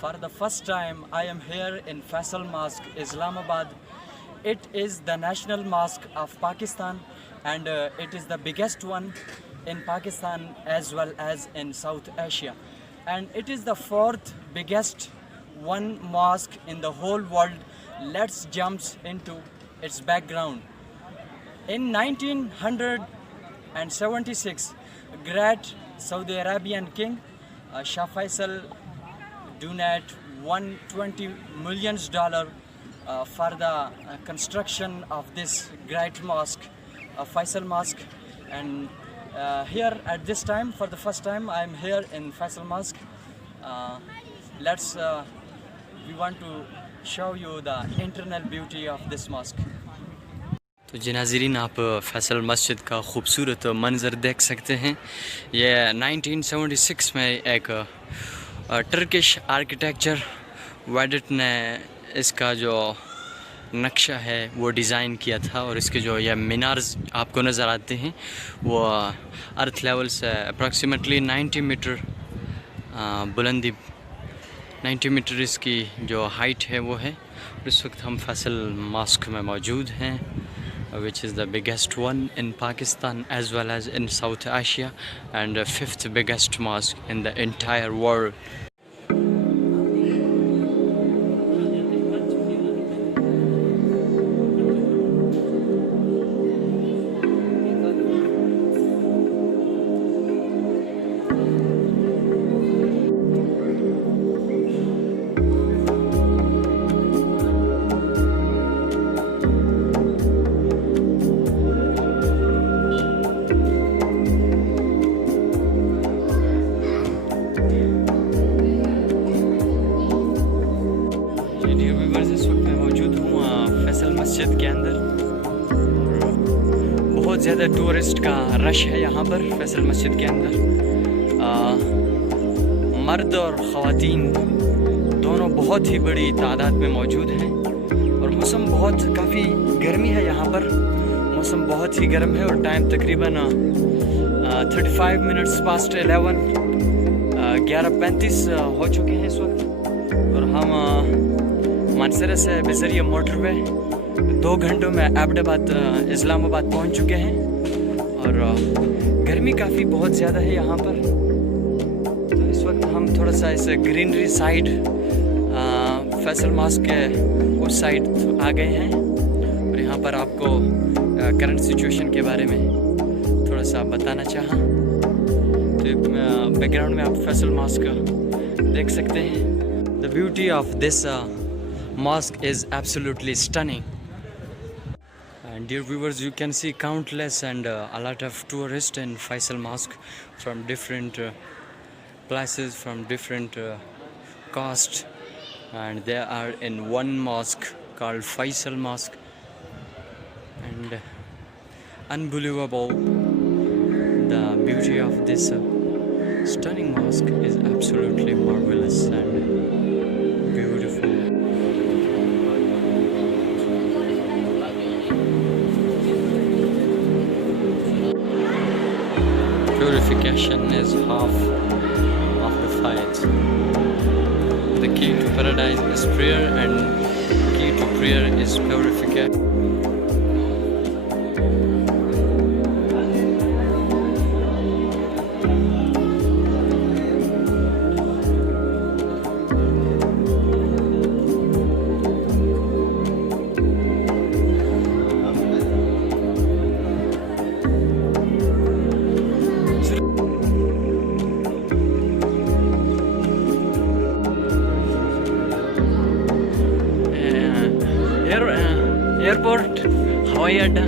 For the first time, I am here in Faisal Mosque Islamabad. It is the national mosque of Pakistan, and it is the biggest one in Pakistan as well as in South Asia. And it is the fourth biggest one mosque in the whole world. Let's jump into its background. In 1976, great Saudi Arabian king Shah Faisal donated $120 million for the construction of this great mosque, Faisal Mosque. And here at this time, for the first time, I am here in Faisal Mosque. We want to show you the internal beauty of this mosque. तो जी नाज़रीन, आप फैसल मस्जिद का ख़ूबसूरत मंज़र देख सकते हैं। ये 1976 में एक टर्किश आर्किटेक्चर वैडट ने इसका जो नक्शा है वो डिज़ाइन किया था, और इसके जो ये मीनार्स आपको नज़र आते हैं वो अर्थ लेवल से अप्रॉक्सीमेटली 90 मीटर बुलंदी, 90 मीटर इसकी जो हाइट है वो है। इस वक्त हम फैसल मॉस्क में मौजूद हैं, which is the biggest one in Pakistan as well as in South Asia, and the fifth biggest mosque in the entire world. इस वक्त मैं मौजूद हूँ फैसल मस्जिद के अंदर। बहुत ज़्यादा टूरिस्ट का रश है यहाँ पर फैसल मस्जिद के अंदर। मर्द और ख़वातीन दोनों बहुत ही बड़ी तादाद में मौजूद हैं, और मौसम काफ़ी गर्मी है यहाँ पर। मौसम बहुत ही गर्म है और टाइम तकरीबन 35 मिनट्स पास्ट 11, 11:35 हो चुके हैं इस वक्त, और हम मानसरा से बजरिया मोटरवे 2 घंटों में अहमदाबाद इस्लामाबाद पहुंच चुके हैं। और गर्मी काफ़ी बहुत ज़्यादा है यहाँ पर। तो इस वक्त हम थोड़ा सा इस ग्रीनरी साइड फैसल मॉस्क के उस साइड आ गए हैं, और यहाँ पर आपको करंट सिचुएशन के बारे में थोड़ा सा बताना चाहा। तो बैकग्राउंड में आप फैसल मॉस्क देख सकते हैं। The beauty of this mosque is absolutely stunning, and dear viewers, you can see countless and a lot of tourists in Faisal Mosque from different places, from different caste, and they are in one mosque called Faisal Mosque. And unbelievable, the beauty of this stunning mosque is absolutely marvelous and beautiful. Purification is half of the fight. The key to paradise is prayer, and key to prayer is purification. Airport, हवाई अड्डा